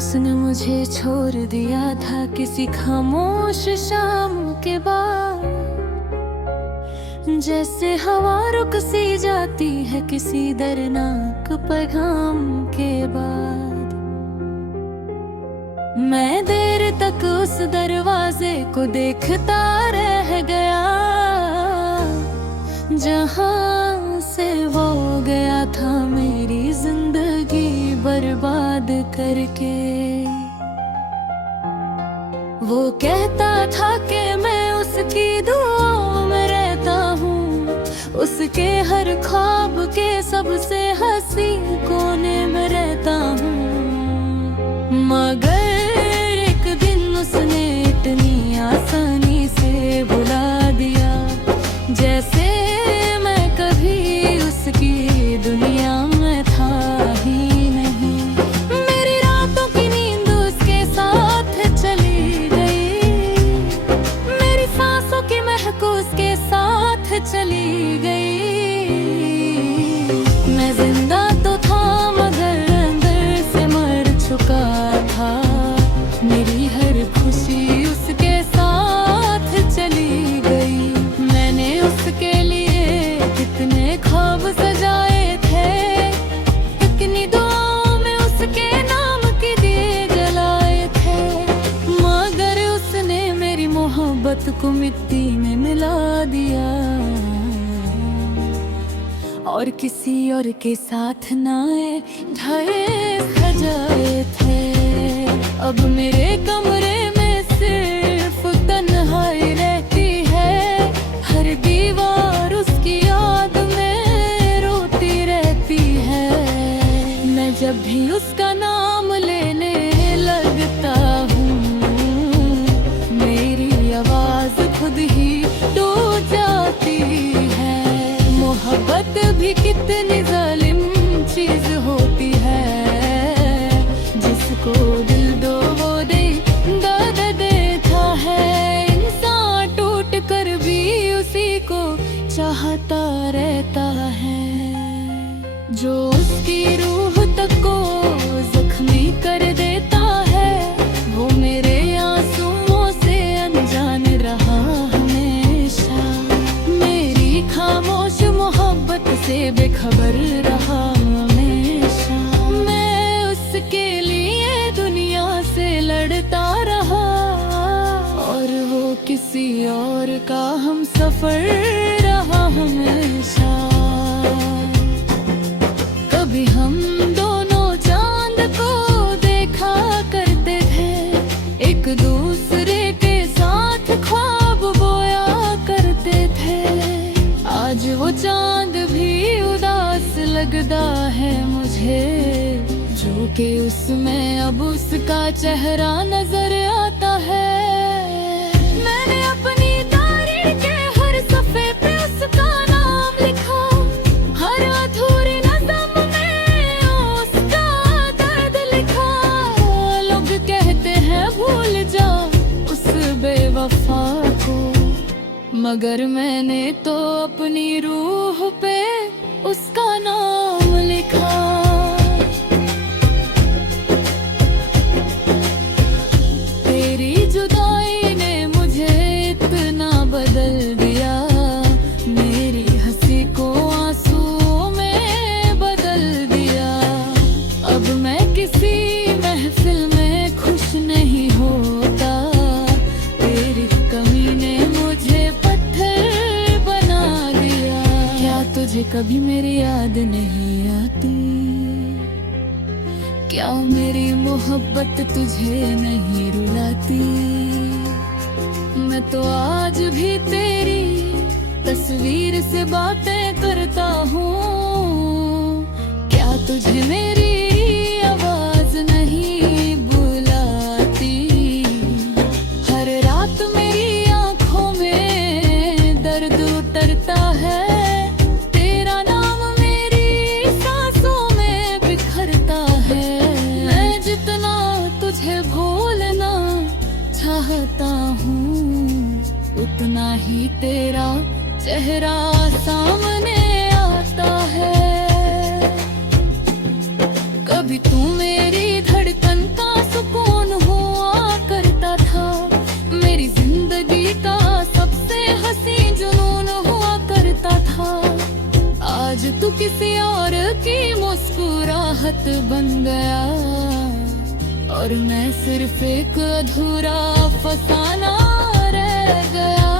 उसने मुझे छोड़ दिया था किसी खामोश शाम के बाद, जैसे हवा रुक सी जाती है किसी दर्दनाक पैगाम के बाद। मैं देर तक उस दरवाजे को देखता रह गया जहां से वो गया था मेरी जिंदगी बर्बाद करके। वो कहता था कि मैं उसकी दुआओं में रहता हूँ, उसके हर ख्वाब के सबसे हंसी कोने में रहता हूँ। मगर एक दिन उसने इतनी आसानी से भुला दिया, जैसे मैं कभी उसकी दुनिया में था ही नहीं। मेरी रातों की नींद उसके साथ चली गई, मेरी सांसों की महक उसके साथ चली गई। मैं जिंदा तो था मगर अंदर से मर चुका था, मेरी हर खुशी उसके साथ चली गई। मैंने उसके लिए कितने ख्वाब सजाए थे, कितनी दुआओं में उसके नाम के दिए जलाए थे, मगर उसने मेरी मोहब्बत को मिट्टी में मिला दिया और किसी और के साथ नाए ढाए सजाए थे। अब मेरे कमरे में सिर्फ तन्हाई रहती है, हर दीवार उसकी याद में रोती रहती है। मैं जब भी उसका नाम लेने लगता हूँ, मेरी आवाज खुद ही टूट जाती है। मोहब्बत भी कितनी जालिम चीज होती है, जिसको दिल दो वो दे दर्द देता है। इंसान टूट कर भी उसी को चाहता रहता है, जो उसकी रूह तक को जख्मी कर देता है। वो मेरे आंसुओं से अनजान रहा हमेशा, मेरी खामोश मोहब्बत से बेखबर रहा हमेशा। मैं उसके लिए दुनिया से लड़ता रहा और वो किसी और का हम सफर रहा हमेशा। कभी हम दोनों चांद को देखा करते थे, एक दूसरे के साथ ख्वाब बोया करते थे। आज वो चांद भी उदास लगता है मुझे, जो कि उसमें अब उसका चेहरा नजर आता है। मैंने अपनी तारीख के हर सफे पे उसका नाम लिखा, हर अधूरी नज़्म में उसका दर्द लिखा। लोग कहते हैं भूल जा उस बेवफा को, मगर मैंने तो अपनी रूह पे उसका नाम लिखा। तेरी जुदाई ने मुझे इतना बदल दिया, मेरी हंसी को आंसुओं में बदल दिया। अब मैं किसी महफिल में खुश नहीं होता, तेरी कमी ने मुझे पत्थर बना दिया। क्या तुझे कभी मेरी याद नहीं आती? क्या मेरी मोहब्बत तुझे नहीं रुलाती? मैं तो आज भी तेरी तस्वीर से बातें करता हूँ। क्या तुझे मेरी आवाज नहीं बुलाती? हर रात मेरी आंखों में दर्द उतरता है, तेरा नाम मेरी सांसों में बिखरता है। मैं जितना तुझे भूलना चाहता हूँ, उतना ही तेरा चेहरा सामने आता है। कभी तू मेरी धड़कन का मोहब्बत बन गया और मैं सिर्फ एक अधूरा फसाना रह गया।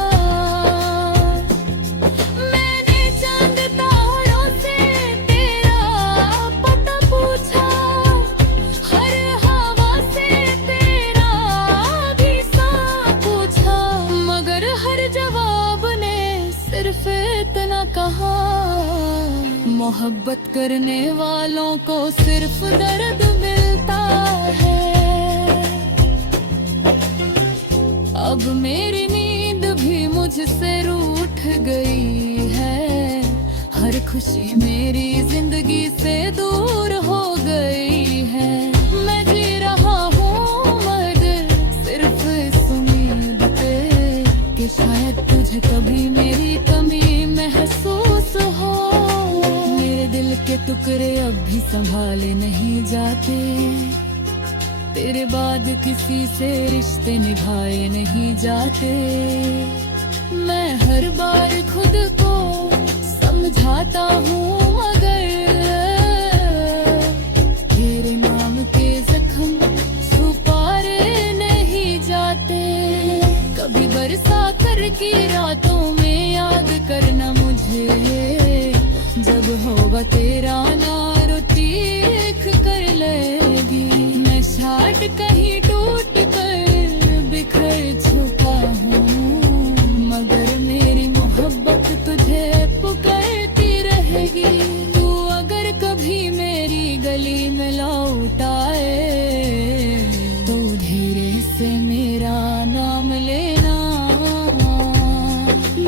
मैंने चांद तारों से तेरा पता पूछा, हर हवा से तेरा भी साथ पूछा, मगर हर जवाब ने सिर्फ इतना कहा, मोहब्बत करने वालों को सिर्फ दर्द मिलता है। अब मेरी नींद भी मुझसे रूठ गई है, हर खुशी मेरी जिंदगी से दूर हो गई है। मैं जी रहा हूँ मगर सिर्फ इस उम्मीद पे कि शायद तुझे कभी मेरी कमी महसूस हो। मेरे दिल के टुकड़े अब भी संभाले नहीं जाते, तेरे बाद किसी से रिश्ते निभाए नहीं जाते। मैं हर बार खुद को समझाता हूँ मगर तेरे नाम के जख्म छुपाए नहीं जाते। कभी बरसा कर की रातों में याद करना मुझे, जब होगा तेरा नाम चीख कर लेगी। मैं शायद कहीं टूट कर बिखर चुका हूँ, मगर मेरी मोहब्बत तुझे पुकारती रहेगी। तू अगर कभी मेरी गली में लौट आए तो धीरे से मेरा नाम लेना।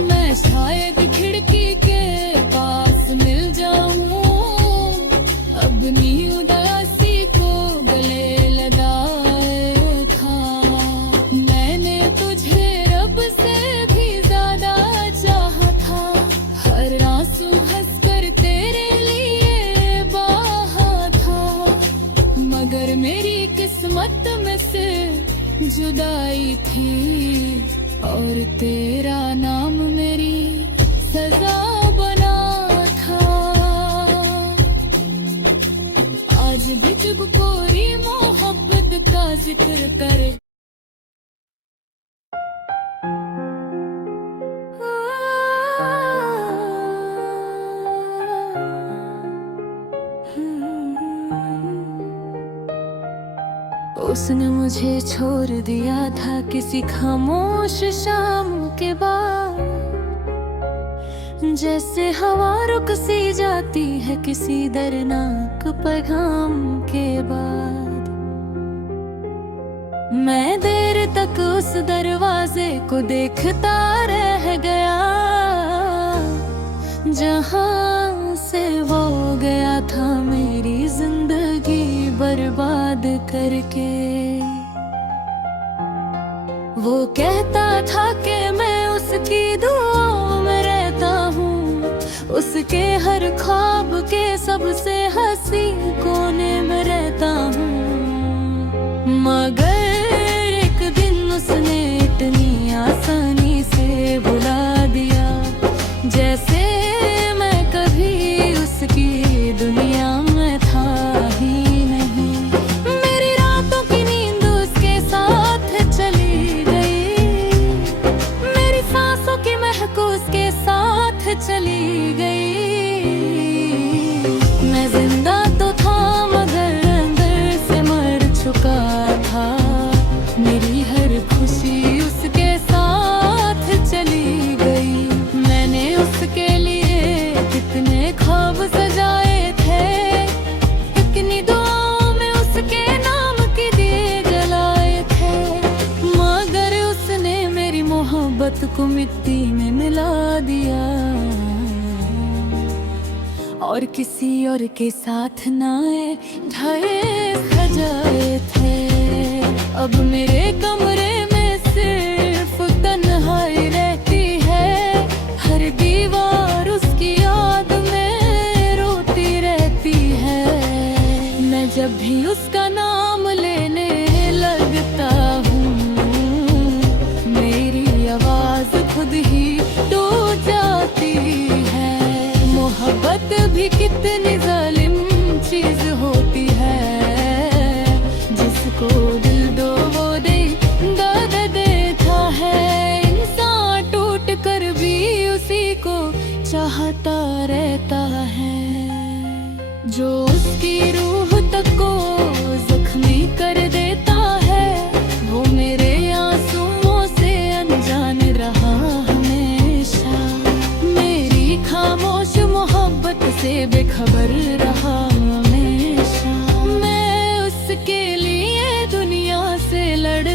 मैं शायद खिड़की के पास मिल जाऊं, अपनी उदासी को गले लगाए था। मैंने तुझे रब से भी ज्यादा चाहा था, हर आंसू हंसकर तेरे लिए बहा था, मगर मेरी किस्मत में से जुदाई थी और तेरा नाम मेरी सजा बना था। आज भी जब कोई मोहब्बत का जिक्र करे उसने मुझे छोड़ दिया था किसी खामोश शाम के बाद, जैसे हवा रुक सी जाती है किसी दर्दनाक पैगाम के बाद। मैं देर तक उस दरवाजे को देखता रह गया जहां से वो गया था मेरी जिंदगी बर्बाद करके। वो कहता था कि मैं उसकी दुआओं में रहता हूँ, उसके हर ख्वाब के सबसे हंसी कोने में रहता हूँ, मगर एक दिन उसने इतनी आसानी से बुला दिया जैसे मैं कभी उसकी दुनिया में था ही नहीं। मेरी रातों की नींद उसके साथ चली गई, मेरी सांसों की महक उसके साथ चली गई। मैं जिंदा तो था मगर अंदर से मर चुका था, मेरी हर खुशी उसके साथ चली गई। मैंने उसके लिए कितने ख्वाब सजाए थे, कितनी दुआओं में उसके नाम के दिए जलाए थे, मगर उसने मेरी मोहब्बत को मिट्टी में मिला दिया और किसी और के साथ नाए ढाए सजाए थे। अब मेरे कमरे में सिर्फ तन्हाई रहती है, हर दीवार उसकी याद में रोती रहती है। मैं जब भी उसका नाम लेने लगता हूँ, मेरी आवाज खुद ही टूट जाती है। मोहब्बत भी कितनी जालिम चीज होती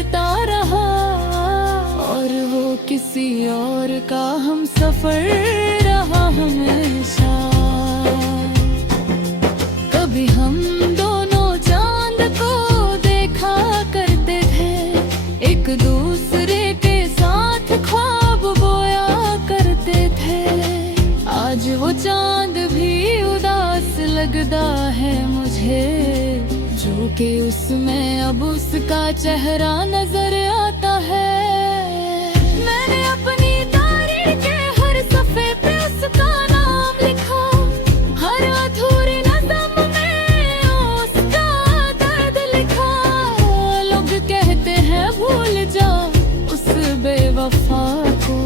करता रहा, और वो किसी और का हम सफर रहा हमेशा। कभी हम दोनों चांद को देखा करते थे, एक दूसरे के साथ ख्वाब बोया करते थे। आज वो चांद भी उदास लगता है मुझे, जो कि उसमें अब उसका चेहरा नजर आता है। मैंने अपनी तारीख के हर सफे पे उसका नाम लिखा, हर अधूरी नज़्म में उसका दर्द लिखा। लोग कहते हैं भूल जा उस बेवफा को,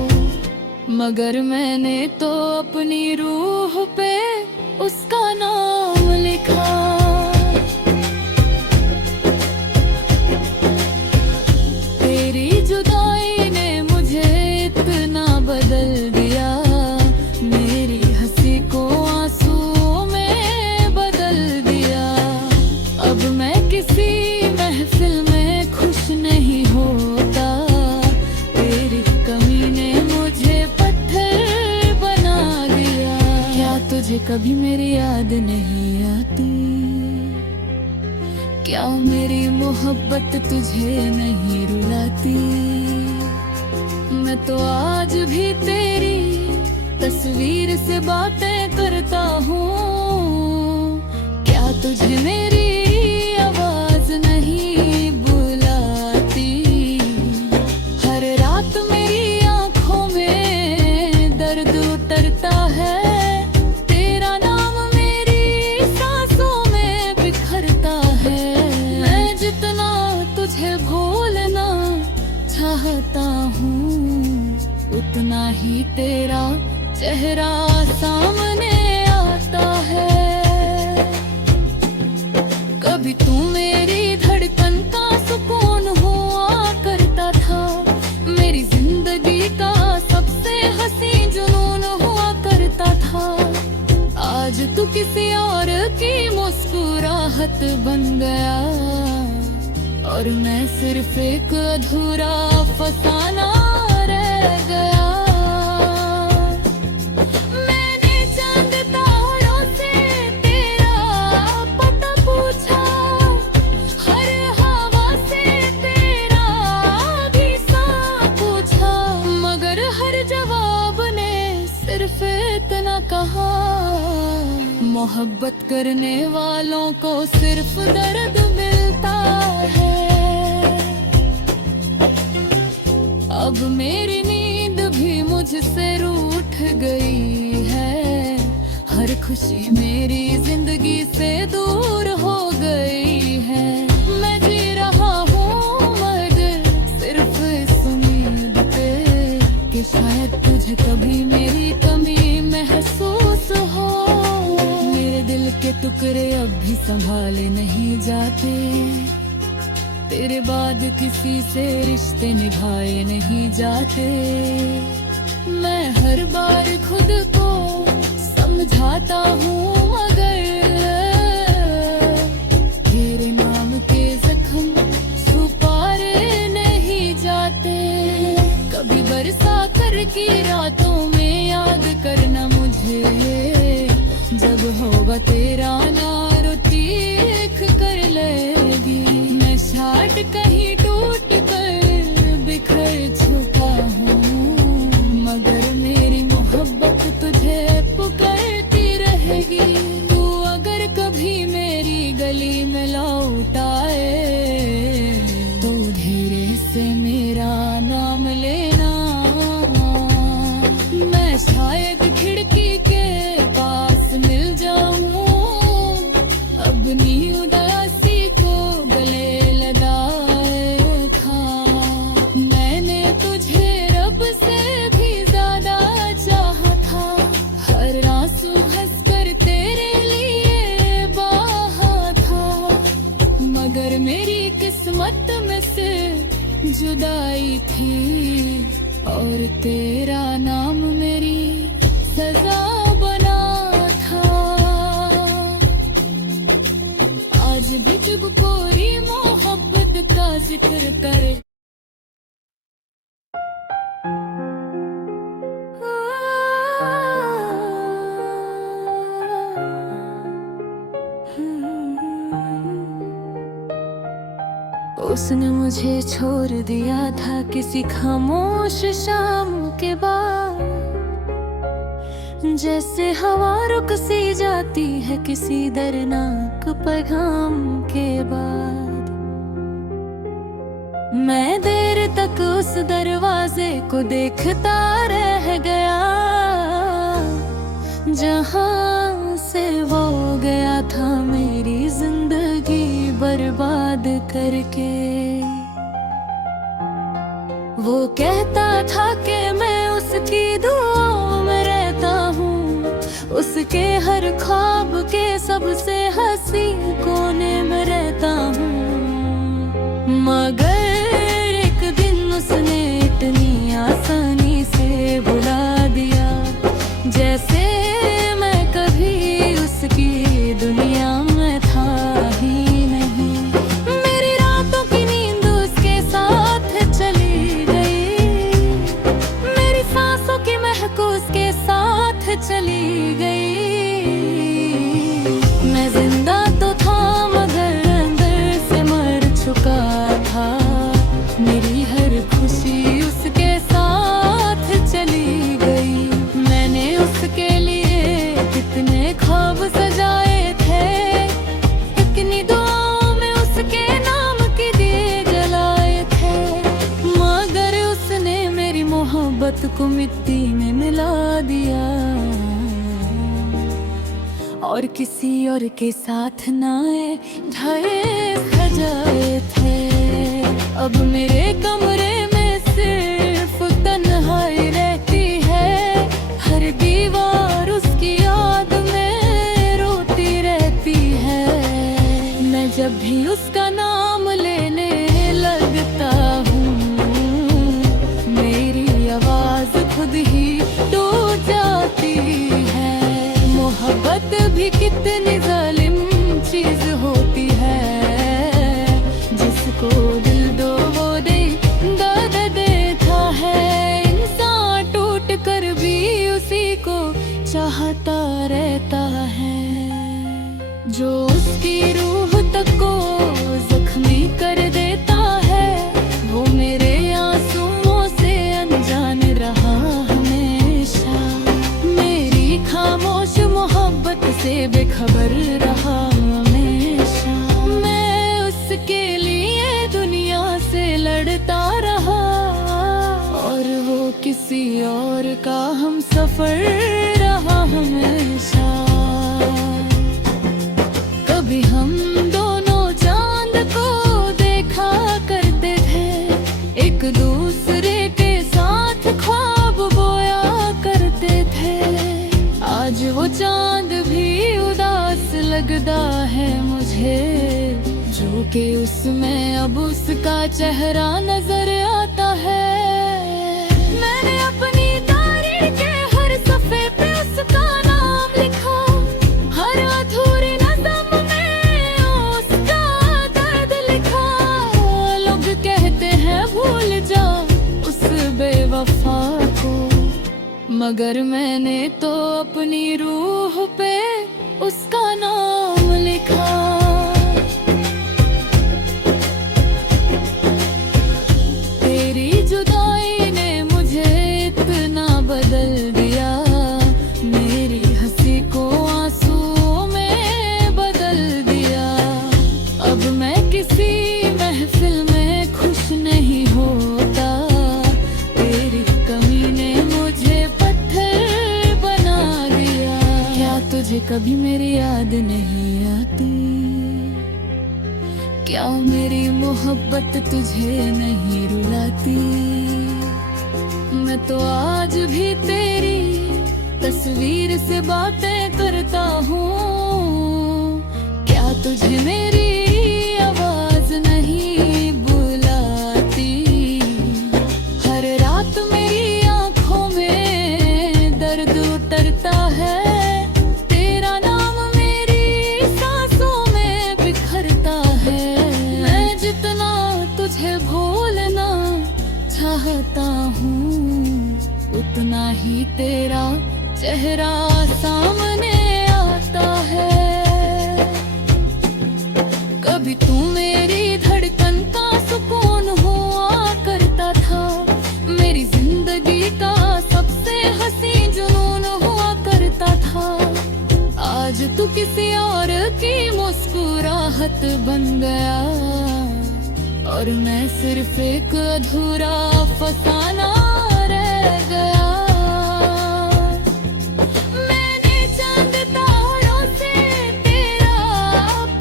मगर मैंने तो अपनी रूह पे उसका नाम लिखा। तेरी जुदाई ने मुझे इतना बदल दिया, मेरी हंसी को आंसुओं में बदल दिया। अब मैं किसी महफिल में खुश नहीं होता, तेरी कमी ने मुझे पत्थर बना दिया। क्या तुझे कभी मेरी याद नहीं आती? क्या मेरी मोहब्बत तुझे नहीं रुलाती? मैं तो आज भी तेरी तस्वीर से बातें करता हूँ। क्या तुझे मेरी आवाज नहीं बुलाती? हर रात मेरी आंखों में दर्द उतरता है, तेरा नाम मेरी सांसों में बिखरता है। मैं जितना तुझे भूलना चाहता हूँ, उतना ही तेरा चेहरा सामने आता है। कभी तू मेरी धड़कन का सुकून हुआ करता था, मेरी जिंदगी का सबसे हंसी जुनून हुआ करता था। आज तू किसी और की मुस्कुराहट बन गया, और मैं सिर्फ एक अधूरा फसाना रह गया। मैंने चंद तारों से तेरा पता पूछा, हर हवा से तेरा भी साथ पूछा, मगर हर जवाब ने सिर्फ इतना कहा, मोहब्बत करने वालों को सिर्फ दर्द मिलता है। अब मेरी नींद भी मुझसे रूठ गई है, हर खुशी मेरी जिंदगी से दूर हो गई है। मैं जी रहा हूँ मगर सिर्फ इस उम्मीद पे कि शायद तुझे कभी मेरी कमी महसूस हो। मेरे दिल के टुकड़े अब भी संभाले नहीं जाते, तेरे बाद किसी से रिश्ते निभाए नहीं जाते। मैं हर बार खुद को समझाता हूँ मगर तेरे नाम के जख्म छुपाए नहीं जाते। कभी बरसा कर की रातों में याद करना मुझे, जब होगा तेरा नाम चीख कर लेगी। मैं शाट कहीं टूट कर बिखर चुका हूँ, मगर मेरी मोहब्बत तुझे पुकारती रहेगी। तू अगर कभी मेरी गली में लौट आए, तो धीरे से मेरा नाम लेना। मैं शायद खिड़की के पास मिल जाऊं, अपनी उदासी को गले लगाए था। मैंने तुझे रब से भी ज्यादा चाहा था, हर आंसू हंसकर तेरे लिए बहा था, मगर मेरी किस्मत में से जुदाई थी, और तेरा नाम मेरी सजा बना था। आज भी जब कोई मोहब्बत का जिक्र करे उसने मुझे छोड़ दिया था किसी खामोश शाम के बाद, जैसे हवा रुक सी जाती है किसी दर्दनाक पैगाम के बाद। मैं देर तक उस दरवाजे को देखता रह गया जहां से वो गया था मेरी जिंदगी बर्बाद करके। वो कहता था कि मैं उसकी दुआओं में रहता हूँ, उसके हर ख्वाब के सबसे हंसी कोने में रहता हूँ। मगर एक दिन उसने इतनी आसानी से भुला दिया, जैसे मैं कभी उसकी दुनिया में था ही नहीं। मेरी रातों की नींद उसके साथ चली गई, मेरी सांसों की महक उसके साथ चली गई। मैं जिंदा तो था मगर अंदर से मर चुका था, मेरी हर खुशी उसके साथ चली गई। मैंने उसके लिए कितने ख्वाब सजाए थे, कितनी दुआओं में उसके नाम के दिए जलाए थे, मगर उसने मेरी मोहब्बत को मिट्टी में मिला दिया और किसी और के साथ नाए ढाए सजाए थे। अब मेरे कमरे में सिर्फ तन्हाई रहती है, हर दीवार उसकी याद में रोती रहती है। मैं जब भी उसका नाम लेने लगता हूँ, मेरी आवाज खुद ही टूट जाती है। मोहब्बत भी कितनी जालिम चीज होती है, जिसको दिल दो वो दे दर्द देता है। इंसान टूट कर भी उसी को चाहता रहता है, जो उसकी रूह तक को जख्मी कर देता है। वो मेरे आंसुओं से अनजान रहा हमेशा, मेरी खामोश मोहब्बत से बेखबर रहा हमेशा। मैं उसके लिए दुनिया से लड़ता रहा और वो किसी और का हम सफर रहा हमेशा। कभी हम दोनों चांद को देखा करते थे, एक दूसरे के साथ ख्वाब बोया करते थे। आज वो चांद भी उदास लगता है मुझे, जो कि उसमें अब उसका चेहरा नजर आता है। मैंने अपनी तारीर के हर सफे पे उसका नाम लिखा, हर अधूरी नज़्म में उसका दर्द लिखा। लोग कहते हैं भूल जा उस बेवफा को, मगर मैंने तो अपनी रूह पे उसका नाम लिखा। तेरी जुदाई ने मुझे इतना बदल दिया, मेरी हंसी को आंसुओं में बदल दिया। अब मैं किसी महफिल में खुश नहीं होता, तेरी कमी ने मुझे पत्थर बना दिया। क्या तुझे कभी मेरी याद नहीं आती? क्या मेरी मोहब्बत तुझे नहीं रुलाती? मैं तो आज भी तेरी तस्वीर से बातें करता हूँ। क्या तुझे मेरी आवाज नहीं बुलाती? हर रात मेरी आंखों में दर्द उतरता है, तेरा नाम मेरी सांसों में बिखरता है। मैं जितना तुझे भूलना चाहता हूँ, उतना ही तेरा चेहरा सामने आता है। कभी तू मेरी धड़कन का तू किसी और की मुस्कुराहट बन गया और मैं सिर्फ एक अधूरा फसाना रह गया। मैंने चांद तारों से तेरा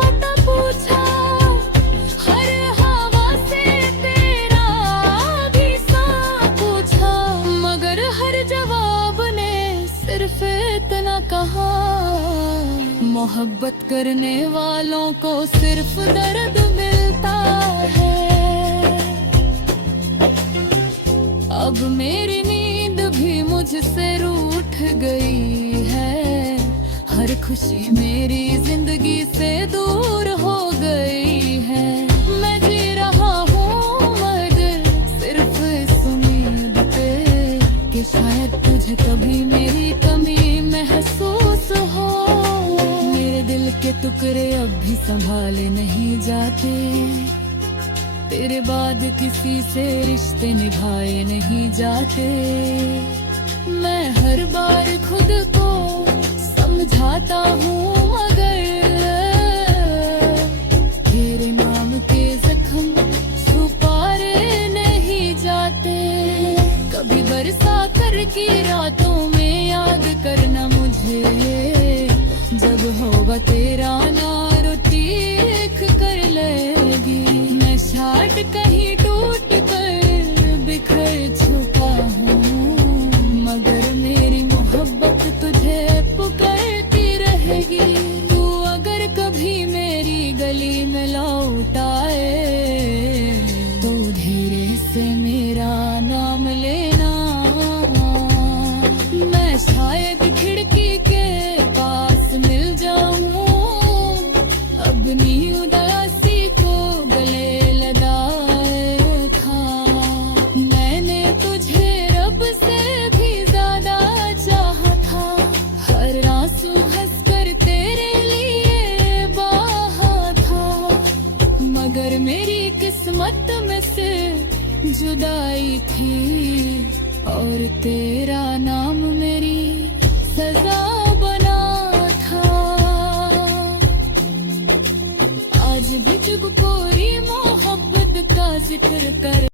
पता पूछा, हर हवा से तेरा भी साथ पूछा, मगर हर जवाब ने सिर्फ इतना कहा, मोहब्बत करने वालों को सिर्फ दर्द मिलता है। अब मेरी नींद भी मुझसे रूठ गई है, हर खुशी मेरी जिंदगी से दूर हो गई है। मैं जी रहा हूँ मगर सिर्फ इस उम्मीद पे कि शायद तुझे कभी मेरी कमी महसूस हो। मेरे दिल के टुकड़े अब भी संभाले नहीं जाते, तेरे बाद किसी से रिश्ते निभाए नहीं जाते। मैं हर बार खुद को समझाता हूँ मगर तेरे नाम के जख्म छुपाए नहीं जाते। कभी बरसा कर की रातों में याद करना मुझे, जब होगा तेरा नाम ठीक कर लेगी। मैं शायद कहीं टूट कर बिखर चुका हूँ, मगर मेरी मोहब्बत तुझे पुकारती रहेगी। तू अगर कभी मेरी गली में लौट आए तो धीरे से मेरा नाम लेना। मैं शायद खिड़की के पास मिल जाऊं, अपनी उदासी को गले लगाए था। मैंने तुझे रब से भी ज्यादा चाहा था, हर आंसू हंसकर तेरे लिए बहा था, मगर मेरी किस्मत में से जुदाई थी और तेरा नाम मेरी सजा बना था। आज भी जब कोई मोहब्बत का जिक्र कर